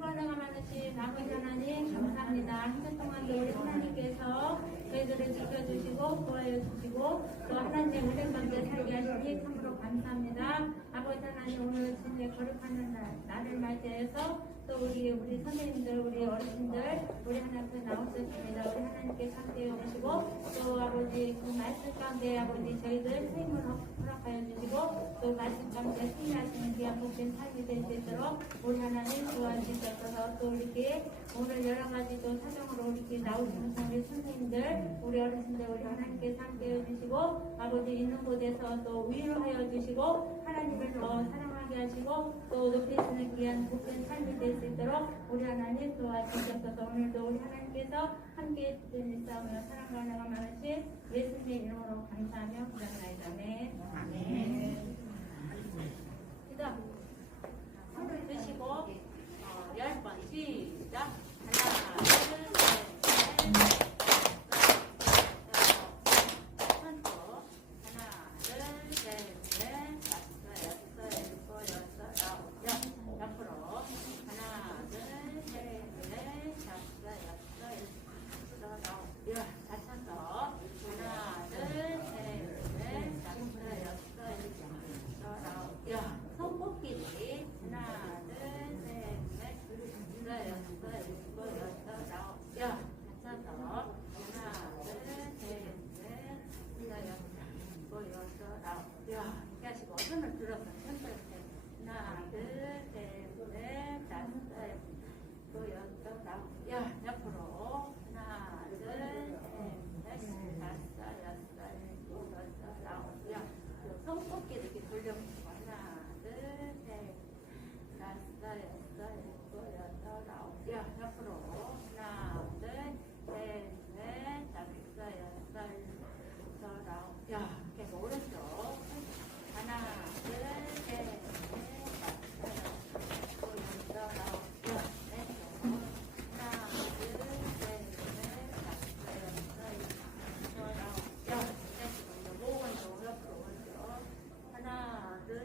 권능을 많으신 아버지 하나님 감사합니다. 한 주 동안도 우리 하나님께서 저희들을 지켜주시고 구하여 주시고 또 하나님의 은혜 가운데 살게 하시니 참으로 감사합니다. 아버지 하나님 오늘 주님의 거룩하는 날을 맞이해서 또 우리 선생님들 우리 어르신들 우리 하나님 나오셨습니다. 우리 하나님께 함께 오시고 또 아버지 그 말씀 가운데 아버지 저희들 수임을 허락하여 주시고 또 말씀 가운데 수임하시는 귀한 복된 삶이 될 수 있도록 우리 하나님 도와주셔서 또 이렇게 오늘 여러 가지 또 사정으로 이렇게 나오시는 우리 선생님들 우리 어르신들 우리 하나님께서 함께 해주시고 아버지 있는 곳에서 또 위로하여 주시고 하나님을 더 사랑하게 하시고 또 높이시는 귀한 복된 삶이 될 수 있도록 우리 하나님 도와주셔서 오늘도 우리 하나님께서 함께 해주시는 싸움을 사랑과 나가 많으신 예수님의 이름으로 감사하며 기도하나이다. 아멘. 기도 손을 드시고 10번 시작. 하나 둘 셋 넷 하시고 손을 들어서 천천히 하나 둘셋넷 다섯 여섯 여덟 아홉 야 옆으로 하나 둘셋넷 다섯 여섯 일곱 여덟 아홉 야 손꼽기 이렇게 돌려보시고 하나 둘셋 다섯 여섯 일곱 여덟 아홉 야 옆으로 하나 둘셋넷 다섯 여섯 일곱 아홉 야 이렇게 오른쪽 하나, 둘, 셋, 넷, 다섯, 여섯, 일곱, 여덟, 아홉, 열, 왼쪽. 하나, 둘, 셋, 넷, 다섯, 여섯, 일곱, 아홉, 열. 왼쪽. 목은 좀 옆으로 오른쪽. 하나, 둘,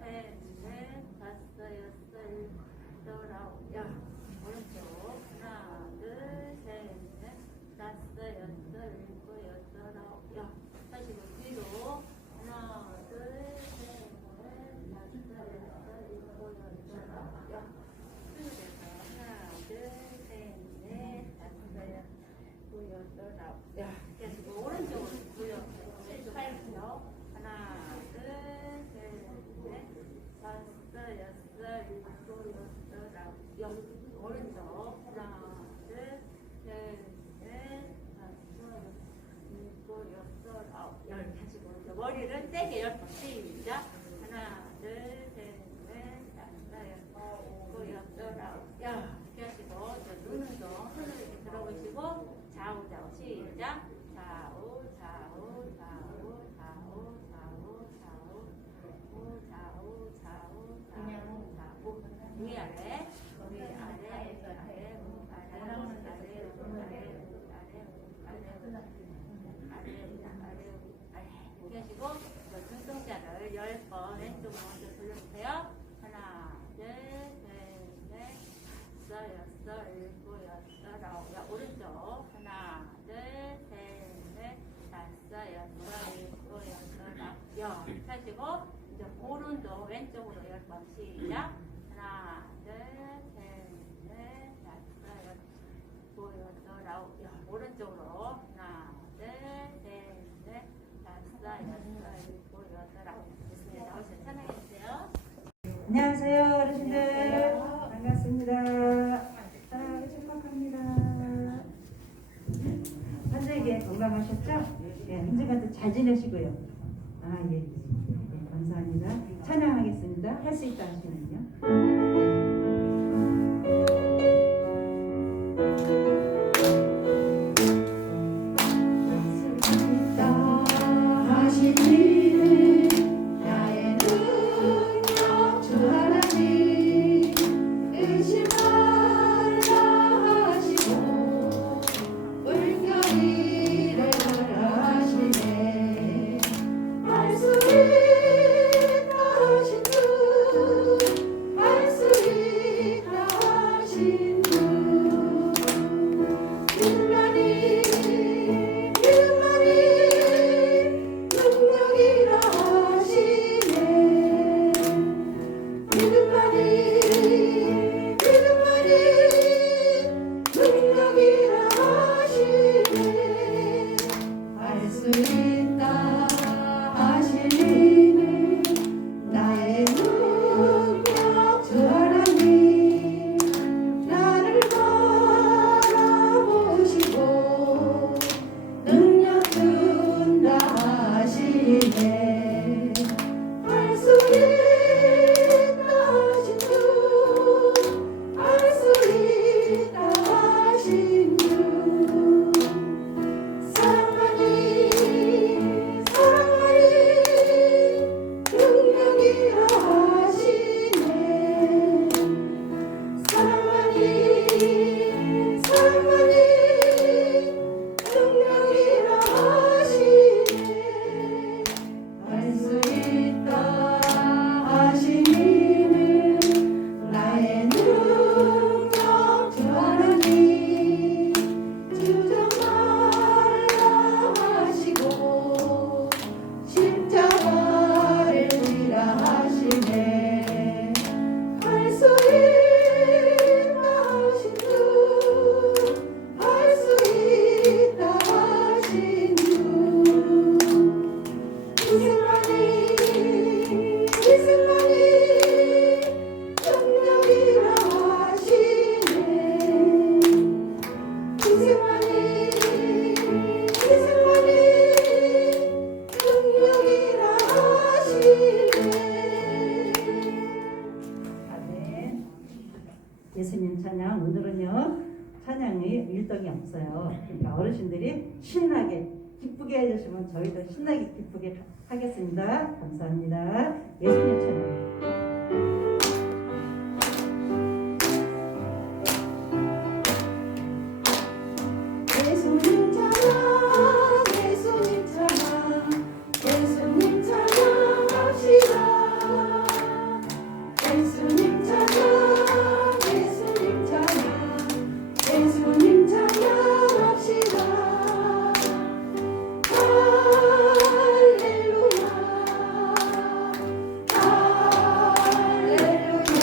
셋, 넷, 다섯, 여섯, 일곱, 아홉, 열. 오른쪽. 하나, 둘, 셋, 넷, 다섯, 여섯, 일곱, 여덟, 아홉, 열. 다시 뒤로. 하나, 둘, 셋, 넷, 다섯, 여섯, 일곱, 여덟, 아홉, 열. 하나, 둘, 셋, 넷, 다섯, 여섯, 여덟, 아홉, 열. 계속 오른쪽으로 돌려. 팔을요. 하나, 둘, 셋, 넷, 다섯, 여섯, 일곱, 여덟, 아홉, 열. 오른쪽. 하나, 둘, 셋, 넷, 다섯, 일곱, 여덟, 아홉, 열. 다시 오른쪽. 머리를 세게 10번 시작. 하나, 둘, 셋, 넷, 다섯, 여섯, 일곱, 여덟, 아홉, 열. 이렇게 하시고 눈은 좀 손을 이렇게 들어보시고 좌우 좌우 시작. 좌우 좌우 좌우 좌우 좌우 좌우 좌우 좌우 좌우 좌우 위아래 위아래 이렇게 하시고 눈동자를 10번 왼쪽으로 먼저 돌려주세요. 하나, 둘, 셋, 넷, 다섯, 여섯, 일곱, 여덟, 아홉, 열. 오른쪽. 하나, 둘, 셋, 넷, 다섯, 여섯, 일곱, 여덟, 아홉, 열. 이렇게 하시고 이제 오른쪽 왼쪽으로 10번 시작. 하나, 둘, 셋, 넷, 다섯, 여섯, 일곱, 여덟, 아홉, 열. 오른쪽으로. 하나, 둘, 셋, 넷, 다섯, 여섯, 일곱, 여덟, 아홉. 됐습니다. 나오셔서 찬양해주세요. 안녕하세요, 어르신들. 반갑습니다. 사랑하고 축복합니다. 선생님께 건강하셨죠? 예, 한 주간도 잘 지내시고요. 예. 예, 감사합니다. 찬양하겠습니다. 할 수 있다 하시면요. 수 있다 하신 주 예수님 찬양. 오늘은요 찬양이 일덕이 없어요. 그러니까 어르신들이 신나게 기쁘게 해주시면 저희도 신나게 기쁘게 하겠습니다. 감사합니다. 예수님 찬양. 예수님 찬양, 예수님 찬양, 예수님 찬양합시다. 예수님 찬양, 예수님 찬양, 예수님 찬양합시다. 할렐루야, 할렐루야.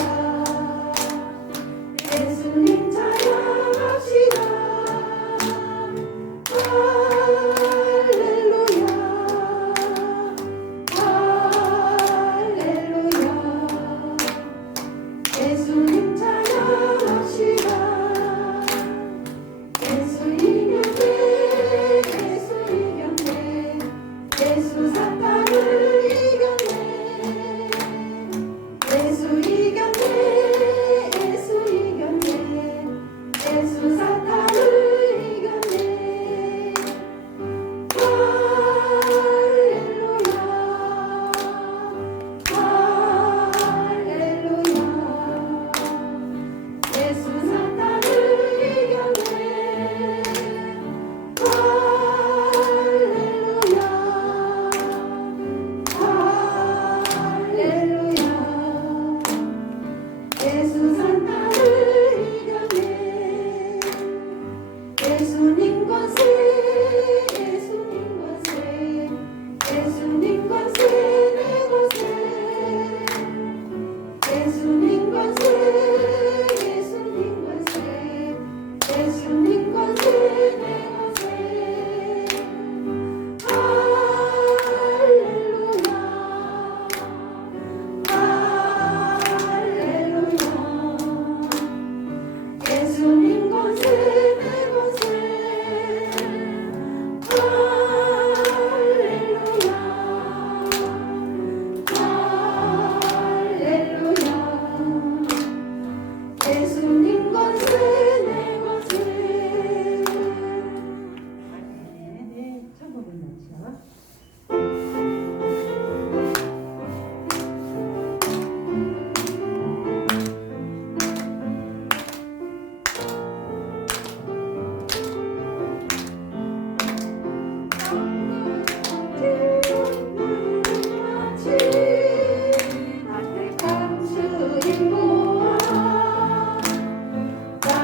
예수님 찬양합시다. 할렐루야, 할렐루야. 예수님 찬양합시다. 예수 이겼네, 예수 이겼네, 예수 사탄을 이겼네, 예수 이겼네, 예수 이겼네, 예수 사탄을 이겼네. 할렐루야, 할렐루야. 예수 사탄을 이겼네. 할렐루야, 할렐루야. 예수 사탄을 이겼네. 예수님 권세, 예수님 권세, 예수님 권세, 내 권세. 예수님 권세, 예수님 권세, 예수님 권세, 내 권세. 할렐루야, 할렐루야. 예수님 권세, 내 권세. 할렐루야, 할렐루야. 예수님 권세, 내 권세. 네, 천국을 넣죠.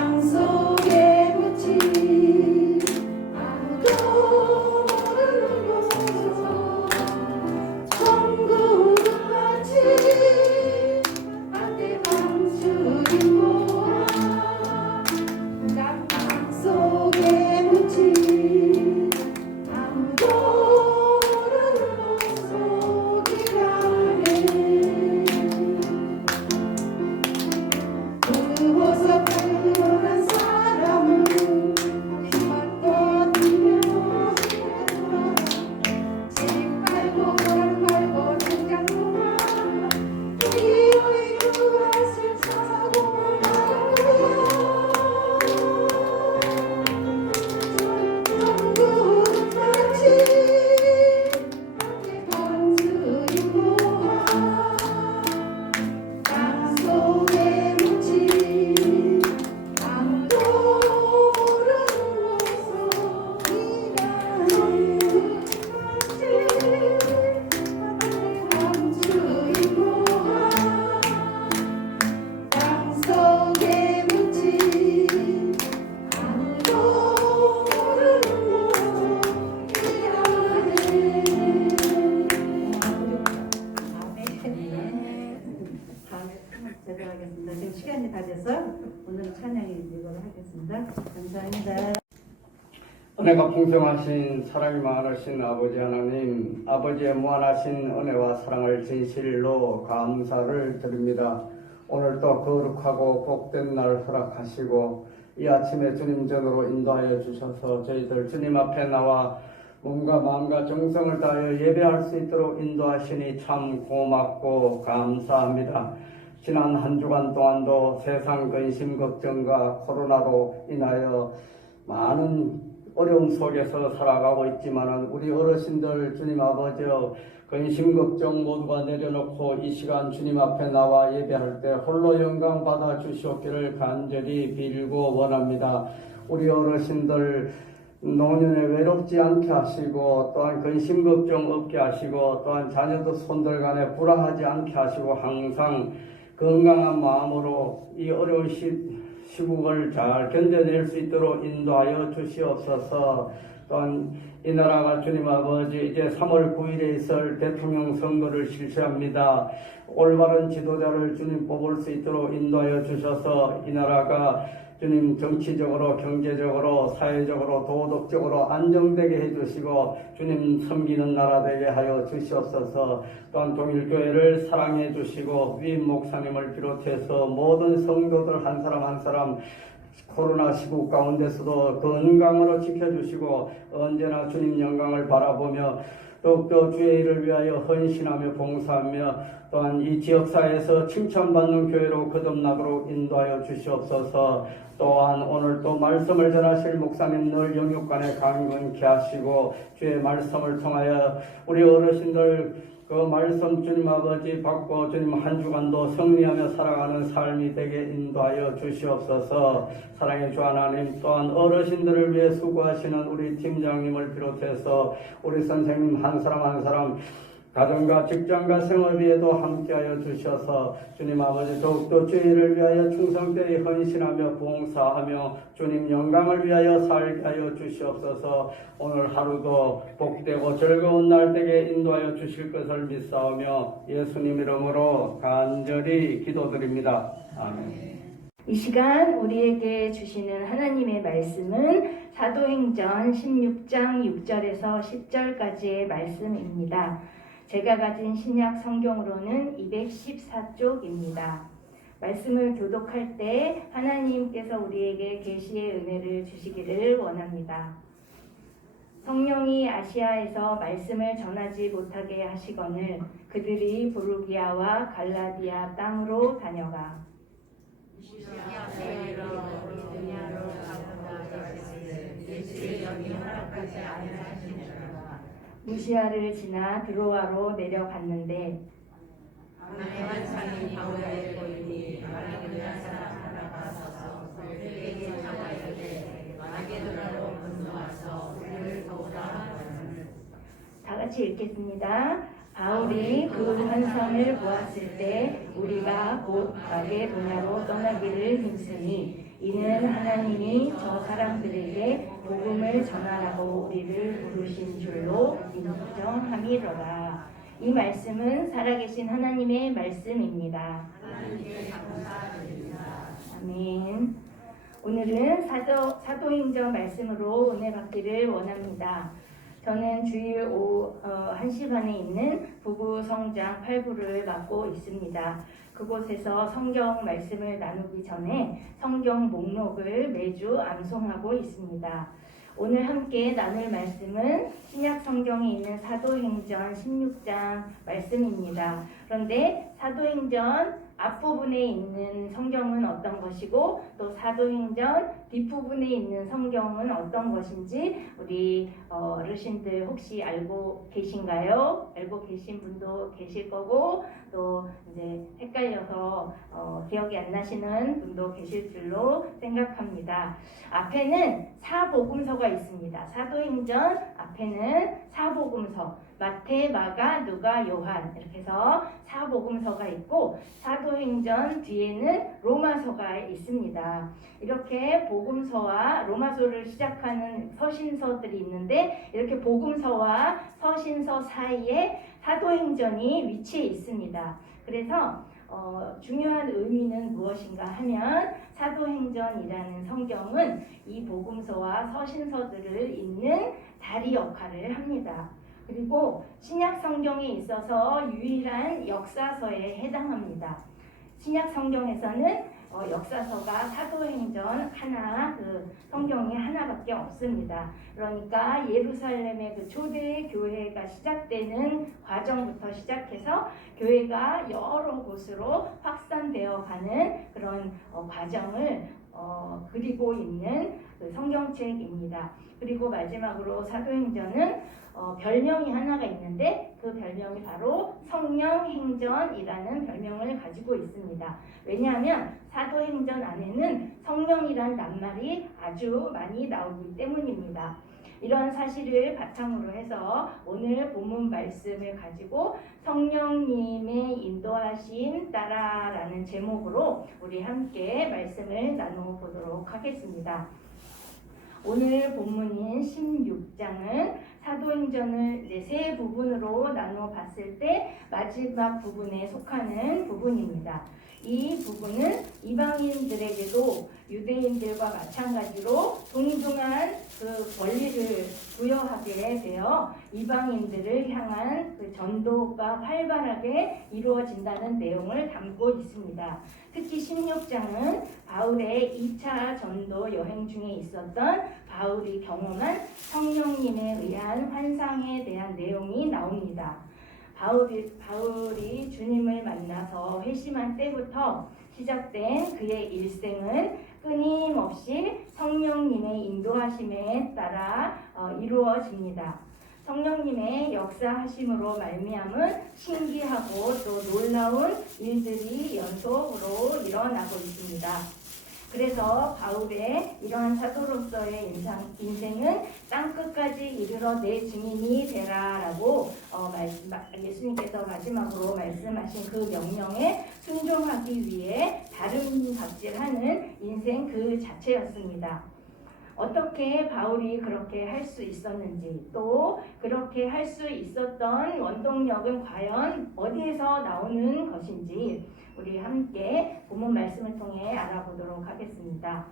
땅속에 묻힌 아무도 모르는 곳에서 천국은 마치 밭에 감추인 모아 땅속에 묻힌 아무도 모르는 속이라네. 그 보석 발견한 사람은 힘을 뛰며 집 팔고 돈 팔고 등장 놓아 이의 그것을 사고 나가요. 천국은 마치 밭에 감추인 모아 땅속에 묻힌 아무도 모르는 속이라네. 감추인 모아 땅속에 묻힌 아무도 모르는 속이라네. 다음에 제대로 하겠습니다. 지금 시간이 다 돼서 오늘은 찬양이 이거를 하겠습니다. 감사합니다. 은혜가 풍성하신 사랑이 많으신 아버지 하나님, 아버지의 무한하신 은혜와 사랑을 진실로 감사를 드립니다. 오늘도 거룩하고 복된 날 허락하시고 이 아침에 주님 전으로 인도하여 주셔서 저희들 주님 앞에 나와 몸과 마음과 정성을 다하여 예배할 수 있도록 인도하시니 참 고맙고 감사합니다. 지난 한 주간 동안도 세상 근심 걱정과 코로나로 인하여 많은 어려움 속에서 살아가고 있지만 우리 어르신들 주님 아버지여 근심 걱정 모두가 내려놓고 이 시간 주님 앞에 나와 예배할 때 홀로 영광 받아 주시옵기를 간절히 빌고 원합니다. 우리 어르신들 노년에 외롭지 않게 하시고 또한 근심 걱정 없게 하시고 또한 자녀도 손들 간에 불화하지 않게 하시고 항상 건강한 마음으로 이 어려운 시국을 잘 견뎌낼 수 있도록 인도하여 주시옵소서. 또한 이 나라가 주님 아버지 이제 3월 9일에 있을 대통령 선거를 실시합니다. 올바른 지도자를 주님 뽑을 수 있도록 인도하여 주셔서 이 나라가 주님 정치적으로 경제적으로 사회적으로 도덕적으로 안정되게 해주시고 주님 섬기는 나라 되게 하여 주시옵소서. 또한 동일교회를 사랑해 주시고 위임 목사님을 비롯해서 모든 성도들 한 사람 한 사람 코로나 시국 가운데서도 건강으로 지켜주시고 언제나 주님 영광을 바라보며 더욱더 주의 일을 위하여 헌신하며 봉사하며 또한 이 지역사회에서 칭찬받는 교회로 거듭나도록 인도하여 주시옵소서. 또한 오늘 또 말씀을 전하실 목사님 늘 영육간에 강건케 하시고 주의 말씀을 통하여 우리 어르신들 그 말씀 주님 아버지 받고 주님 한 주간도 승리하며 살아가는 삶이 되게 인도하여 주시옵소서. 사랑의 주 하나님, 또한 어르신들을 위해 수고하시는 우리 팀장님을 비롯해서 우리 선생님 한 사람 한 사람 가정과 직장과 생업에도 함께하여 주셔서 주님 아버지 더욱더 주의를 위하여 충성되이 헌신하며 봉사하며 주님 영광을 위하여 살게 하여 주시옵소서. 오늘 하루도 복되고 즐거운 날 되게 인도하여 주실 것을 믿사오며 예수님 이름으로 간절히 기도드립니다. 아멘. 이 시간 우리에게 주시는 하나님의 말씀은 사도행전 16장 6절에서 10절까지의 말씀입니다. 제가 가진 신약 성경으로는 214쪽입니다. 말씀을 교독할 때 하나님께서 우리에게 계시의 은혜를 주시기를 원합니다. 성령이 아시아에서 말씀을 전하지 못하게 하시거늘 그들이 부르기아와 갈라디아 땅으로 다녀가 무시아를 지나 드로아로 내려갔는데 다 같이 읽겠습니다. 바울이 그 환상을 보았을 때 우리가 곧 각의 분야로 떠나기를 힘쓰니 이는 하나님이 저 사람들에게 복음을 전하라고 우리를 부르신 줄로 인정함이로라. 이 말씀은 살아계신 하나님의 말씀입니다. 아멘. 오늘은 사도행전 말씀으로 은혜 받기를 원합니다. 저는 주일 오후 1시 반에 있는 부부 성장 8부를 맡고 있습니다. 그곳에서 성경 말씀을 나누기 전에 성경 목록을 매주 암송하고 있습니다. 오늘 함께 나눌 말씀은 신약 성경에 있는 사도행전 16장 말씀입니다. 그런데 사도행전 앞부분에 있는 성경은 어떤 것이고 또 사도행전 뒷부분에 있는 성경은 어떤 것인지 우리 어르신들 혹시 알고 계신가요? 알고 계신 분도 계실 거고 또 이제 헷갈려서 기억이 안 나시는 분도 계실 줄로 생각합니다. 앞에는 사복음서가 있습니다. 사도행전 앞에는 사복음서 마태, 마가, 누가, 요한 이렇게 해서 사복음서가 있고 사도행전 뒤에는 로마서가 있습니다. 이렇게 복음서와 로마서를 시작하는 서신서들이 있는데 이렇게 복음서와 서신서 사이에 사도행전이 위치해 있습니다. 그래서 중요한 의미는 무엇인가 하면 사도행전이라는 성경은 이 복음서와 서신서들을 잇는 다리 역할을 합니다. 그리고 신약 성경에 있어서 유일한 역사서에 해당합니다. 신약 성경에서는 역사서가 사도행전 하나, 그 성경에 하나밖에 없습니다. 그러니까 예루살렘의 그 초대 교회가 시작되는 과정부터 시작해서 교회가 여러 곳으로 확산되어 가는 그런 과정을 그리고 있는 그 성경책입니다. 그리고 마지막으로 사도행전은 별명이 하나가 있는데 그 별명이 바로 성령행전이라는 별명을 가지고 있습니다. 왜냐하면 사도행전 안에는 성령이란 낱말이 아주 많이 나오기 때문입니다. 이런 사실을 바탕으로 해서 오늘 본문 말씀을 가지고 성령님의 인도하심 따라라는 제목으로 우리 함께 말씀을 나눠보도록 하겠습니다. 오늘 본문인 16장은 사도행전을 이제 세 부분으로 나눠 봤을 때 마지막 부분에 속하는 부분입니다. 이 부분은 이방인들에게도 유대인들과 마찬가지로 동등한 그 권리를 부여하게 되어 이방인들을 향한 그 전도가 활발하게 이루어진다는 내용을 담고 있습니다. 특히 16장은 바울의 2차 전도 여행 중에 있었던 바울이 경험한 성령님에 의한 환상에 대한 내용이 나옵니다. 바울이 주님을 만나서 회심한 때부터 시작된 그의 일생은 끊임없이 성령님의 인도하심에 따라 이루어집니다. 성령님의 역사하심으로 말미암은 신기하고 또 놀라운 일들이 연속으로 일어나고 있습니다. 그래서 바울의 이러한 사도로서의 인생은 땅끝까지 이르러 내 증인이 되라라고 예수님께서 마지막으로 말씀하신 그 명령에 순종하기 위해 다름박질하는 인생 그 자체였습니다. 어떻게 바울이 그렇게 할 수 있었는지, 또 그렇게 할 수 있었던 원동력은 과연 어디에서 나오는 것인지 우리 함께 본문 말씀을 통해 알아보도록 하겠습니다.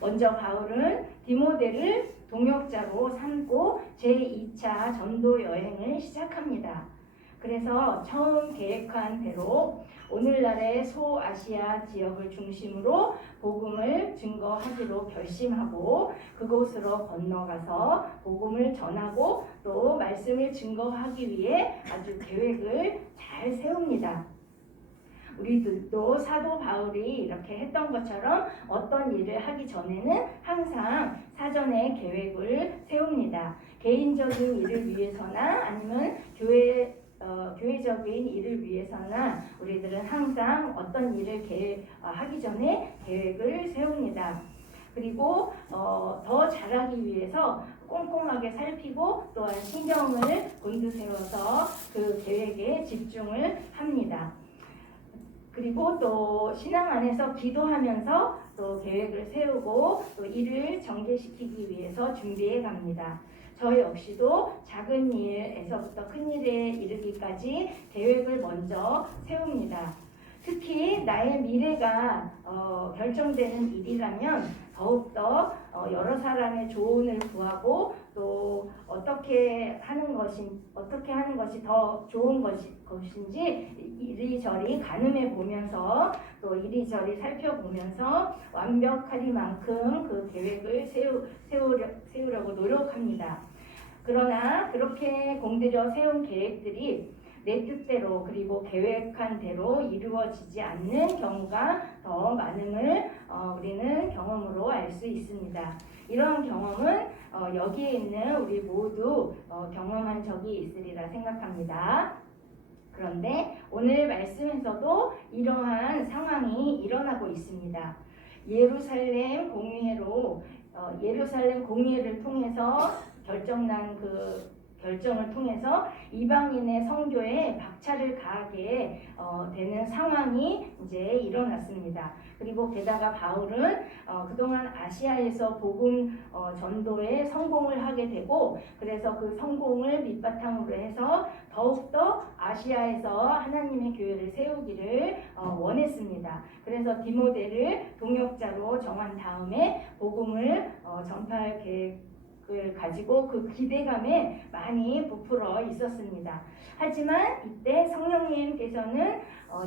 먼저 바울은 디모데를 동역자로 삼고 제2차 전도 여행을 시작합니다. 그래서 처음 계획한 대로 오늘날의 소아시아 지역을 중심으로 복음을 증거하기로 결심하고 그곳으로 건너가서 복음을 전하고 또 말씀을 증거하기 위해 아주 계획을 잘 세웁니다. 우리들도 사도 바울이 이렇게 했던 것처럼 어떤 일을 하기 전에는 항상 사전에 계획을 세웁니다. 개인적인 일을 위해서나 아니면 교회적인 일을 위해서나 우리들은 항상 어떤 일을 하기 전에 계획을 세웁니다. 그리고 더 잘하기 위해서 꼼꼼하게 살피고 또한 신경을 곤두세워서 그 계획에 집중을 합니다. 그리고 또 신앙 안에서 기도하면서 또 계획을 세우고 또 일을 전개시키기 위해서 준비해 갑니다. 저 역시도 작은 일에서부터 큰 일에 이르기까지 계획을 먼저 세웁니다. 특히 나의 미래가 결정되는 일이라면 더욱더 여러 사람의 조언을 구하고 또 어떻게 하는 것이 더 좋은 것인지 이리저리 가늠해 보면서 또 이리저리 살펴보면서 완벽하리만큼 그 계획을 세우려고 노력합니다. 그러나 그렇게 공들여 세운 계획들이 내 뜻대로 그리고 계획한 대로 이루어지지 않는 경우가 더 많음을 우리는 경험으로 알 수 있습니다. 이러한 경험은 여기에 있는 우리 모두 경험한 적이 있으리라 생각합니다. 그런데 오늘 말씀에서도 이러한 상황이 일어나고 있습니다. 예루살렘 공회를 통해서 결정난 그 결정을 통해서 이방인의 선교에 박차를 가하게 되는 상황이 이제 일어났습니다. 그리고 게다가 바울은 그동안 아시아에서 복음 전도에 성공을 하게 되고 그래서 그 성공을 밑바탕으로 해서 더욱더 아시아에서 하나님의 교회를 세우기를 원했습니다. 그래서 디모데를 동역자로 정한 다음에 복음을 전파할 계획 계획을 가지고 그 기대감에 많이 부풀어 있었습니다. 하지만 이때 성령님께서는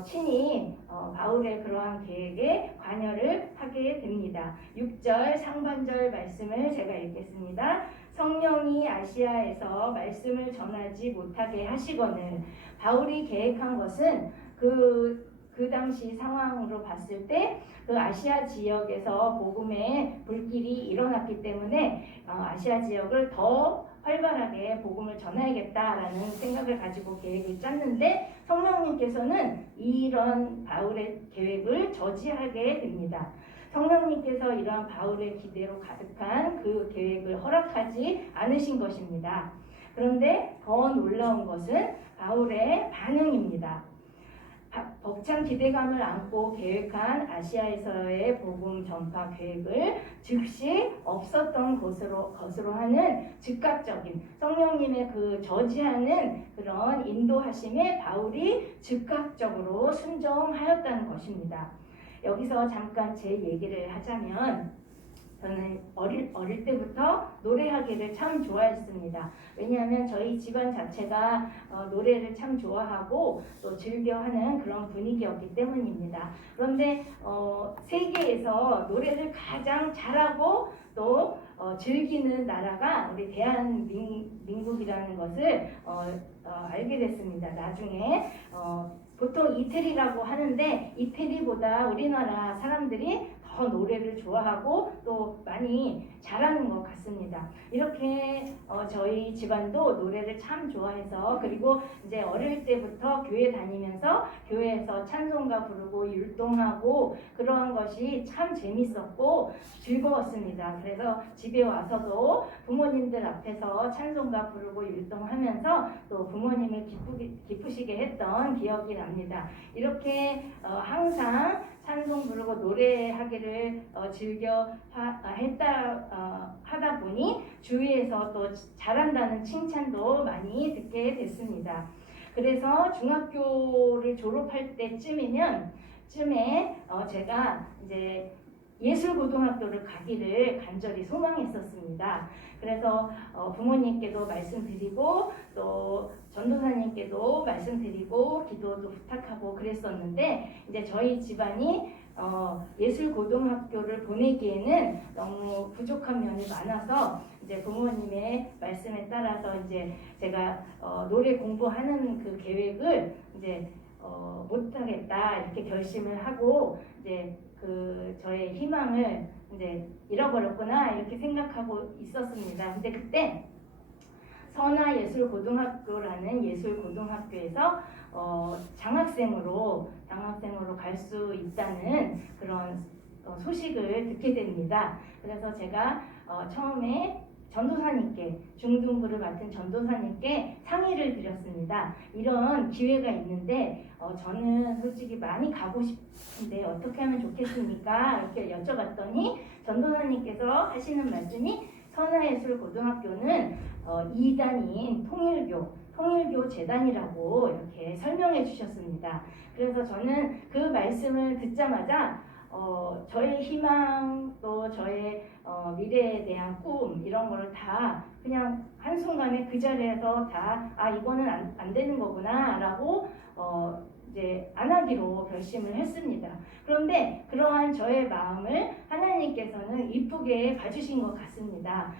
친히 바울의 그러한 계획에 관여를 하게 됩니다. 6절 상반절 말씀을 제가 읽겠습니다. 성령이 아시아에서 말씀을 전하지 못하게 하시거늘. 바울이 계획한 것은 그 당시 상황으로 봤을 때 그 아시아 지역에서 복음의 불길이 일어났기 때문에 아시아 지역을 더 활발하게 복음을 전해야겠다라는 생각을 가지고 계획을 짰는데 성령님께서는 이런 바울의 계획을 저지하게 됩니다. 성령님께서 이러한 바울의 기대로 가득한 그 계획을 허락하지 않으신 것입니다. 그런데 더 놀라운 것은 바울의 반응입니다. 벅찬 기대감을 안고 계획한 아시아에서의 복음 전파 계획을 즉시 없었던 것으로 하는 즉각적인 성령님의 그 저지하는 그런 인도하심에 바울이 즉각적으로 순종하였다는 것입니다. 여기서 잠깐 제 얘기를 하자면 저는 어릴 때부터 노래하기를 참 좋아했습니다. 왜냐하면 저희 집안 자체가 노래를 참 좋아하고 또 즐겨하는 그런 분위기였기 때문입니다. 그런데 세계에서 노래를 가장 잘하고 또 즐기는 나라가 우리 대한민국이라는 것을 알게 됐습니다. 나중에 보통 이태리라고 하는데 이태리보다 우리나라 사람들이 더 노래를 좋아하고 또 많이 잘하는 것 같습니다. 이렇게 저희 집안도 노래를 참 좋아해서 그리고 이제 어릴 때부터 교회 다니면서 교회에서 찬송가 부르고 율동하고 그러한 것이 참 재밌었고 즐거웠습니다. 그래서 집에 와서도 부모님들 앞에서 찬송가 부르고 율동하면서 또 부모님을 기쁘시게 했던 기억이 납니다. 이렇게 항상 찬송 부르고 노래하기를 즐겨 하다 보니 주위에서 또 잘한다는 칭찬도 많이 듣게 됐습니다. 그래서 중학교를 졸업할 때쯤에 제가 이제 예술고등학교를 가기를 간절히 소망했었습니다. 그래서 부모님께도 말씀드리고 또 전도사님께도 말씀드리고 기도도 부탁하고 그랬었는데 이제 저희 집안이 예술고등학교를 보내기에는 너무 부족한 면이 많아서 이제 부모님의 말씀에 따라서 이제 제가 노래 공부하는 그 계획을 이제 못하겠다 이렇게 결심을 하고 이제 그 저의 희망을 이제 잃어버렸구나 이렇게 생각하고 있었습니다. 근데 그때 선화예술고등학교라는 예술고등학교에서 장학생으로 갈 수 있다는 그런 소식을 듣게 됩니다. 그래서 제가 처음에 전도사님께 중등부를 맡은 전도사님께 상의를 드렸습니다. 이런 기회가 있는데 저는 솔직히 많이 가고 싶은데 어떻게 하면 좋겠습니까? 이렇게 여쭤봤더니 전도사님께서 하시는 말씀이 선화예술고등학교는 2단인 통일교 재단이라고 이렇게 설명해 주셨습니다. 그래서 저는 그 말씀을 듣자마자 저의 희망 또 저의 미래에 대한 꿈 이런 거를 다 그냥 한순간에 그 자리에서 다 이거는 안 되는 거구나 라고 이제 안 하기로 결심을 했습니다. 그런데 그러한 저의 마음을 하나님께서는 이쁘게 봐주신 것 같습니다.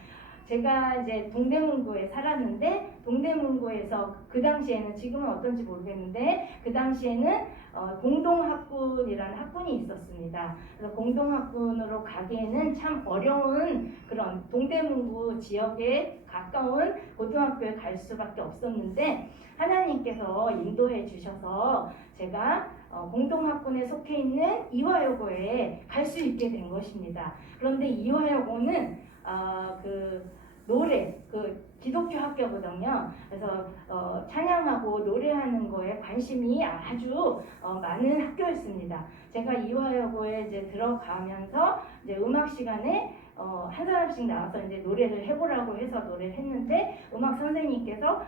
제가 이제 동대문구에 살았는데 동대문구에서 그 당시에는 지금은 어떤지 모르겠는데 그 당시에는 공동학군이라는 학군이 있었습니다. 그래서 공동학군으로 가기에는 참 어려운 그런 동대문구 지역에 가까운 고등학교에 갈 수밖에 없었는데 하나님께서 인도해 주셔서 제가 공동학군에 속해 있는 이화여고에 갈 수 있게 된 것입니다. 그런데 이화여고는 기독교 학교거든요. 그래서 찬양하고 노래하는 거에 관심이 아주 많은 학교였습니다. 제가 이화여고에 이제 들어가면서 이제 음악 시간에 한 사람씩 나와서 이제 노래를 해보라고 해서 노래를 했는데 음악 선생님께서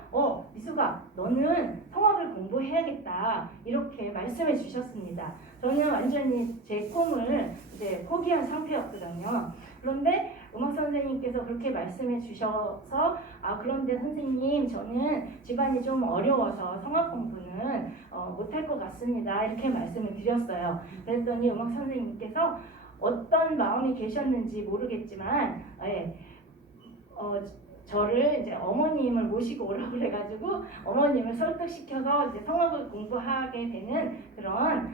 미수가 너는 성악을 공부해야겠다 이렇게 말씀해 주셨습니다. 저는 완전히 제 꿈을 이제 포기한 상태였거든요. 그런데 음악 선생님께서 그렇게 말씀해 주셔서 그런데 선생님 저는 집안이 좀 어려워서 성악 공부는 못할 것 같습니다. 이렇게 말씀을 드렸어요. 그랬더니 음악 선생님께서 어떤 마음이 계셨는지 모르겠지만 저를 이제 어머님을 모시고 오라고 그래가지고 어머님을 설득시켜서 이제 성악을 공부하게 되는 그런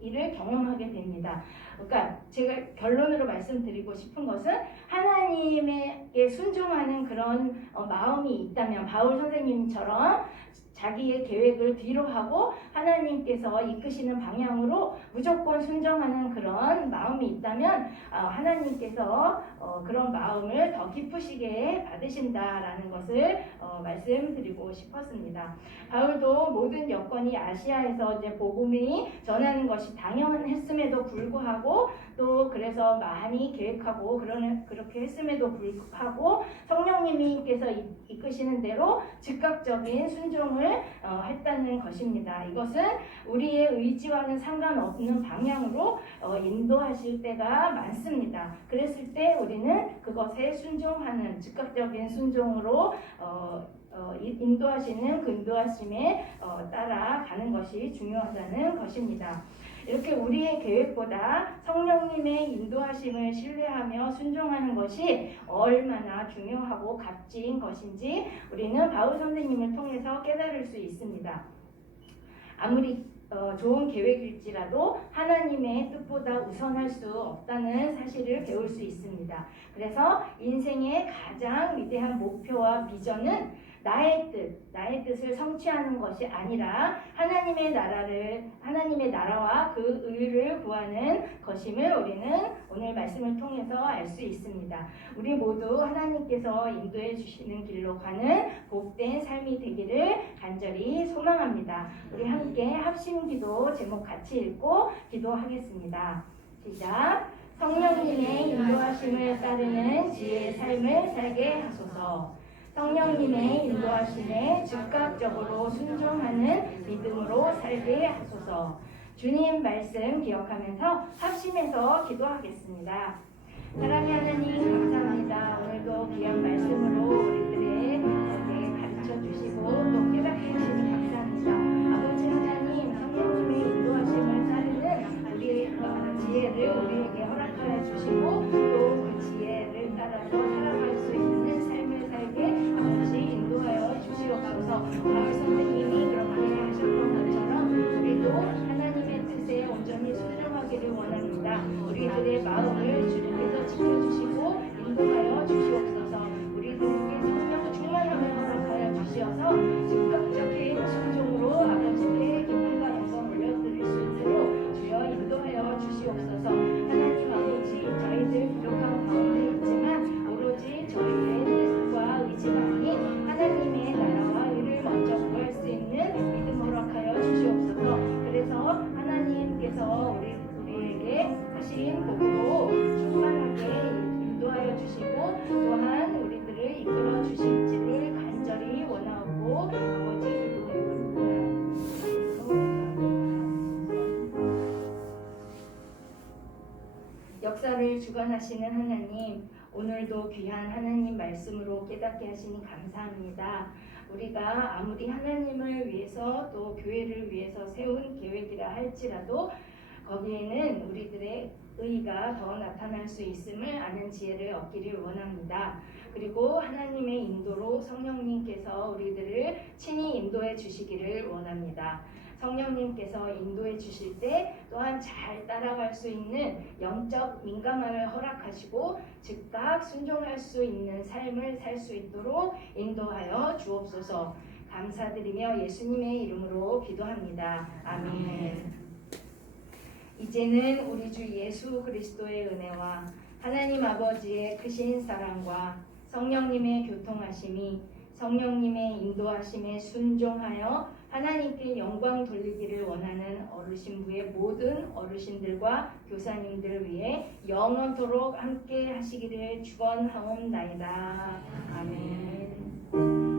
일을 경험하게 됩니다. 그러니까 제가 결론으로 말씀드리고 싶은 것은 하나님에게 순종하는 그런 마음이 있다면 바울 선생님처럼 자기의 계획을 뒤로 하고 하나님께서 이끄시는 방향으로 무조건 순종하는 그런 마음이 있다면 하나님께서 그런 마음을 더 기쁘시게 받으신다라는 것을 말씀드리고 싶었습니다. 바울도 모든 여건이 아시아에서 이제 복음이 전하는 것이 당연했음에도 불구하고 또 그래서 많이 계획하고 그렇게 했음에도 불구하고 성령님께서 이끄시는 대로 즉각적인 순종을 했다는 것입니다. 이것은 우리의 의지와는 상관없는 방향으로 인도하실 때가 많습니다. 그랬을 때 우리는 그것에 순종하는 즉각적인 순종으로 인도하시는 그 인도하심에 따라가는 것이 중요하다는 것입니다. 이렇게 우리의 계획보다 성령님의 인도하심을 신뢰하며 순종하는 것이 얼마나 중요하고 값진 것인지 우리는 바울 선생님을 통해서 깨달을 수 있습니다. 아무리 좋은 계획일지라도 하나님의 뜻보다 우선할 수 없다는 사실을 배울 수 있습니다. 그래서 인생의 가장 위대한 목표와 비전은 나의 뜻을 성취하는 것이 아니라 하나님의 나라와 그 의를 구하는 것임을 우리는 오늘 말씀을 통해서 알 수 있습니다. 우리 모두 하나님께서 인도해 주시는 길로 가는 복된 삶이 되기를 간절히 소망합니다. 우리 함께 합심기도 제목 같이 읽고 기도하겠습니다. 시작. 성령님의 인도하심을 따르는 지혜의 삶을 살게 하소서. 성령님의 인도하심에 즉각적으로 순종하는 믿음으로 살게 하소서. 주님 말씀 기억하면서 합심해서 기도하겠습니다. 사랑의 하나님 감사합니다. 오늘도 귀한 말씀으로 우리들에게 가르쳐 주시고 또 깨닫게 하시니 감사합니다. 아버지 하나님 성령님의 인도하심을 따르는 우리의 지혜를 우리에게 허락하여 주시고 또 그 지혜를 따라서 살아갈 수 있는 삶을 살게 아버지 인도하여 주시옵소서. 바울 선생님이 그렇게 하셨던 것처럼 우리도 하나님의 뜻에 온전히 순종하기를 원합니다. 우리들의 마음을 주님께서 지켜주시고 인도하여 주시옵소서. 우리들에게 성령 충만함을 허락하여 주시어서 즉각적인 순종으로 아버지께 기쁨과 영광 올려드릴 수 있도록 주여 인도하여 주시옵소서. 하나님 아버지 저희들 부족한 가운데 있지만 오로지 저희의 뜻과 의지가 아닌 하나님의 나라와 의를 먼저 구할 수 있는 믿음 허락하여 주시옵소서. 그래서 하나님께서 우리에게 하신 복으로 충만하게 인도하여 주시고 또한 우리들을 이끌어 주실지를 간절히 원하고 아버지 기도드립니다. 역사를 주관하시는 하나님, 오늘도 귀한 하나님 말씀으로 깨닫게 하시니 감사합니다. 우리가 아무리 하나님을 위해서 또 교회를 위해서 세운 계획이라 할지라도 거기에는 우리들의 의가 더 나타날 수 있음을 아는 지혜를 얻기를 원합니다. 그리고 하나님의 인도로 성령님께서 우리들을 친히 인도해 주시기를 원합니다. 성령님께서 인도해 주실 때 또한 잘 따라갈 수 있는 영적 민감함을 허락하시고 즉각 순종할 수 있는 삶을 살 수 있도록 인도하여 주옵소서. 감사드리며 예수님의 이름으로 기도합니다. 아멘. 이제는 우리 주 예수 그리스도의 은혜와 하나님 아버지의 크신 사랑과 성령님의 교통하심이 성령님의 인도하심에 순종하여 하나님께 영광 돌리기를 원하는 어르신부의 모든 어르신들과 교사님들을 위해 영원토록 함께 하시기를 축원하옵나이다. 아멘.